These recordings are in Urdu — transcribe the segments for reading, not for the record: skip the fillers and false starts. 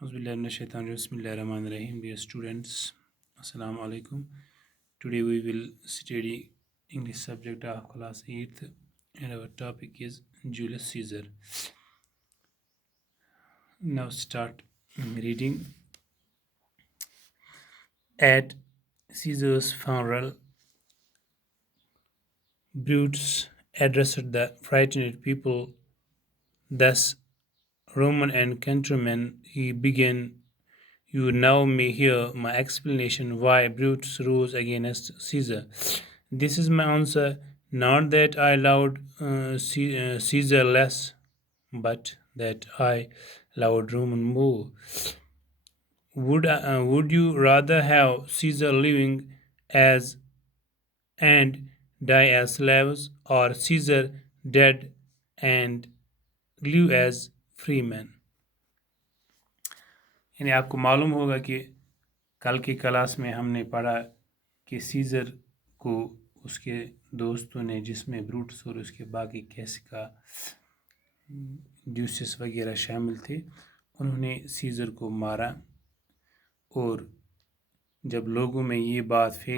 Bismillahirrahmanirrahim. Dear students, Assalamu alaikum. Today we will study English subject of class 8th and our topic is Julius Caesar. Now start reading. At Caesar's funeral, Brutus addressed the frightened people thus: Roman and countrymen, he began, you now may hear my explanation why Brutus rose against Caesar. This is my answer, not that I loved Caesar less, but that I loved Roman more. Would you rather have Caesar living as and die as slaves, or Caesar dead and live as free men? یعنی آپ کو معلوم ہوگا کہ کل کی کلاس میں ہم نے پڑھا کہ سیزر کو اس کے دوستوں نے، جس میں بروٹس اور اس کے باقی کیسکا ڈیوسس وغیرہ شامل تھے، انہوں نے سیزر کو مارا. اور جب لوگوں میں یہ بات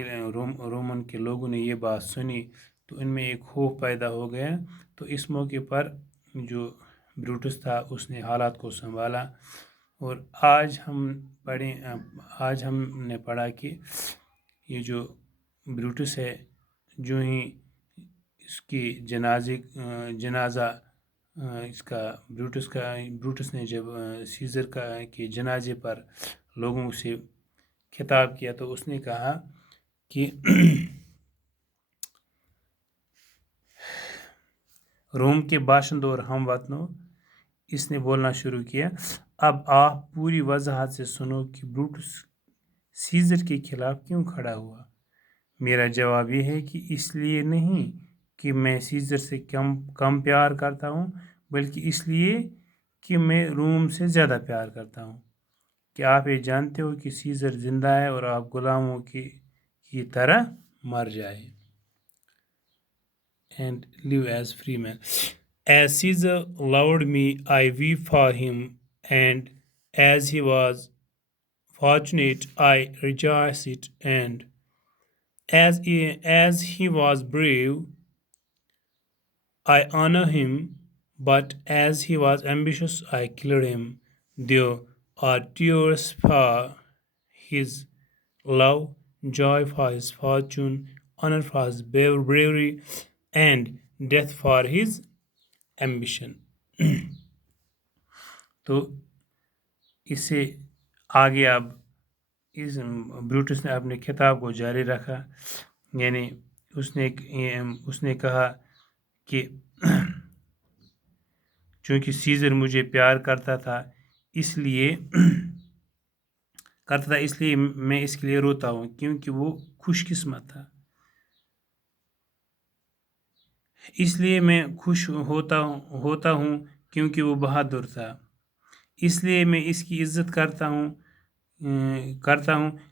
رومن کے لوگوں نے یہ بات سنی تو ان میں ایک خوف پیدا ہو گیا. تو اس موقع پر جو بروٹس تھا اس نے حالات کو سنبھالا. اور آج ہم نے پڑھا کہ یہ جو بروٹس ہے، جو ہی اس کی جنازہ بروٹس نے جب سیزر کے جنازے پر لوگوں سے خطاب کیا تو اس نے کہا کہ روم کے باشندوں اور ہم وطنوں، اس نے بولنا شروع کیا، اب آپ پوری وضاحت سے سنو کہ بروٹس سیزر کے خلاف کیوں کھڑا ہوا. میرا جواب یہ ہے کہ اس لیے نہیں کہ میں سیزر سے کم پیار کرتا ہوں، بلکہ اس لیے کہ میں روم سے زیادہ پیار کرتا ہوں. کیا آپ یہ جانتے ہو کہ سیزر زندہ ہے اور آپ غلاموں کی طرح مر جائے. And live as free men. As Caesar loved me, I weep for him, and as he was fortunate, I rejoiced, and as he was brave, I honor him, but as he was ambitious, I killed him. There are tears for his love, joy for his fortune, honor for his bravery, and death for his ambition. تو اس سے آگے اب اس بروٹس نے اپنے خطاب کو جاری رکھا. یعنی اس نے کہا کہ چونکہ سیزر مجھے پیار کرتا تھا اس لیے میں اس کے لیے روتا ہوں، کیونکہ وہ خوش قسمت تھا. اس لیے میں خوش ہوتا ہوں کیونکہ وہ بہادر تھا. اس لیے میں اس کی عزت کرتا ہوں،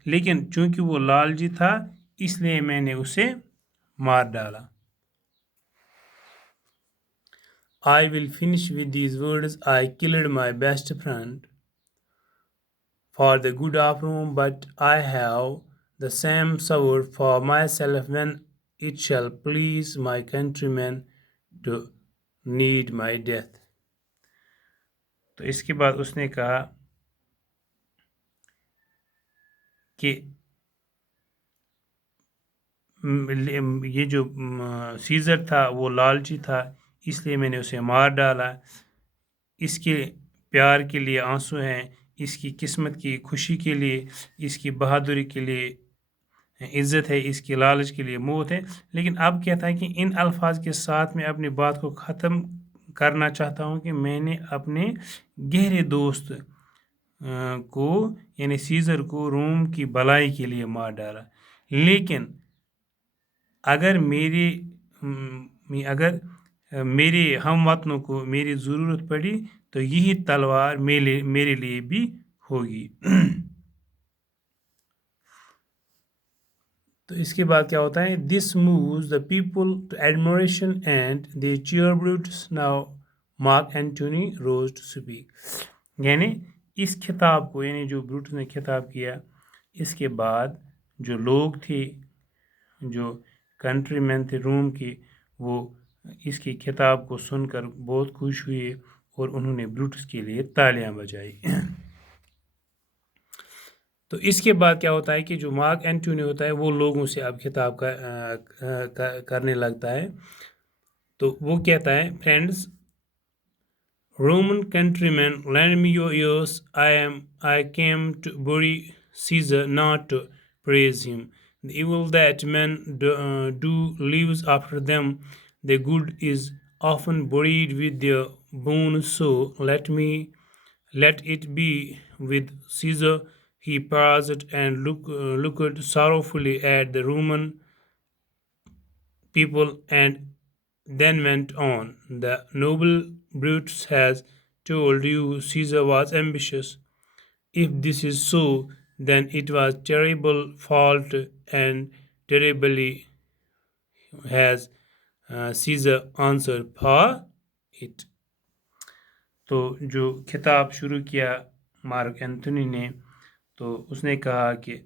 لیکن چونکہ وہ لالچی تھا اس لیے میں نے اسے مار ڈالا. I will finish with these words. I killed my best friend for the good of Rome, but I have the same sword for myself when it shall please my countrymen to need my death. تو اس کے بعد اس نے کہا کہ یہ جو سیزر تھا وہ لالچی تھا، اس لیے میں نے اسے مار ڈالا. اس کے پیار کے لیے آنسو ہیں، اس کی قسمت کی خوشی کے لیے، اس کی بہادری کے لیے عزت ہے، اس کی لالچ کے لیے موت ہے. لیکن اب کہتا ہے کہ ان الفاظ کے ساتھ میں اپنی بات کو ختم کرنا چاہتا ہوں کہ میں نے اپنے گہرے دوست کو یعنی سیزر کو روم کی بھلائی کے لیے مار ڈالا. لیکن اگر میرے ہم وطنوں کو میری ضرورت پڑی تو یہی تلوار میرے لیے بھی ہوگی. تو اس کے بعد کیا ہوتا ہے، This moves the people to admiration and they cheer Brutus. Now Mark Antony rose to speak. یعنی اس خطاب کو یعنی جو بروٹس نے خطاب کیا اس کے بعد جو لوگ تھے جو کنٹری مین تھے روم کے وہ اس کی خطاب کو سن کر بہت خوش ہوئے اور انہوں نے بروٹس کے لیے تالیاں بجائی تو اس کے بعد کیا ہوتا ہے کہ جو مارک اینٹونی ہوتا ہے وہ لوگوں سے اب خطاب کرنے لگتا ہے تو وہ کہتا ہے friends Roman countrymen, lend me your ears. I came to bury Caesar, not to praise him. The evil that men do lives after them. The good is often buried with their bones. So let it be with Caesar. He paused and looked sorrowfully at the Roman people and then went on. The noble Brutus has told you Caesar was ambitious. If this is so, then it was terrible fault and terribly has Caesar answered for it. تو جو خطاب شروع کیا مارک اینتھونی نے تو اس نے کہا کہ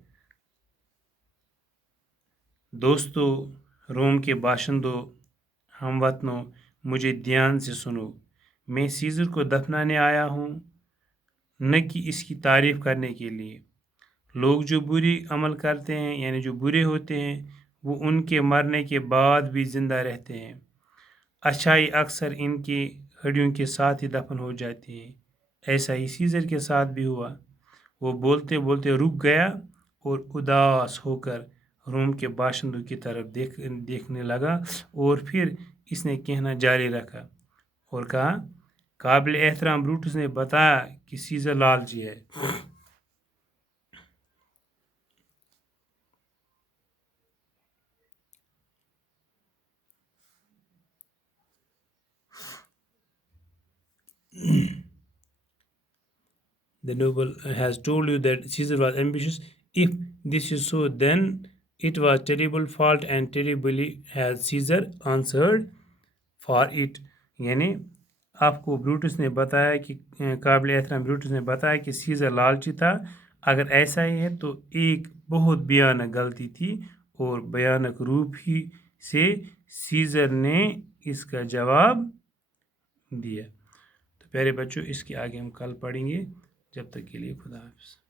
دوستو روم کے باشندوں ہم وطنوں مجھے دھیان سے سنو میں سیزر کو دفنانے آیا ہوں نہ کہ اس کی تعریف کرنے کے لیے لوگ جو بری عمل کرتے ہیں یعنی جو برے ہوتے ہیں وہ ان کے مرنے کے بعد بھی زندہ رہتے ہیں اچھائی اکثر ان کی ہڈیوں کے ساتھ ہی دفن ہو جاتی ہے ایسا ہی سیزر کے ساتھ بھی ہوا وہ بولتے بولتے رک گیا اور اداس ہو کر روم کے باشندوں کی طرف دیکھنے لگا اور پھر اس نے کہنا جاری رکھا اور کہا قابل احترام بروٹس نے بتایا کہ سیزر لالچی ہے The noble has told you that Caesar was ambitious. If this is so, then it was terrible fault and terribly has Caesar answered for it. یعنی آپ کو بروٹس نے بتایا کہ قابل احترام بروٹس نے بتایا کہ سیزر لالچی تھا اگر ایسا ہی ہے تو ایک بہت بھیانک غلطی تھی اور بھیانک روپ ہی سے سیزر نے اس کا جواب دیا تو پیارے بچوں اس کے آگے ہم کل پڑھیں گے جب تک کے لیے خدا حافظ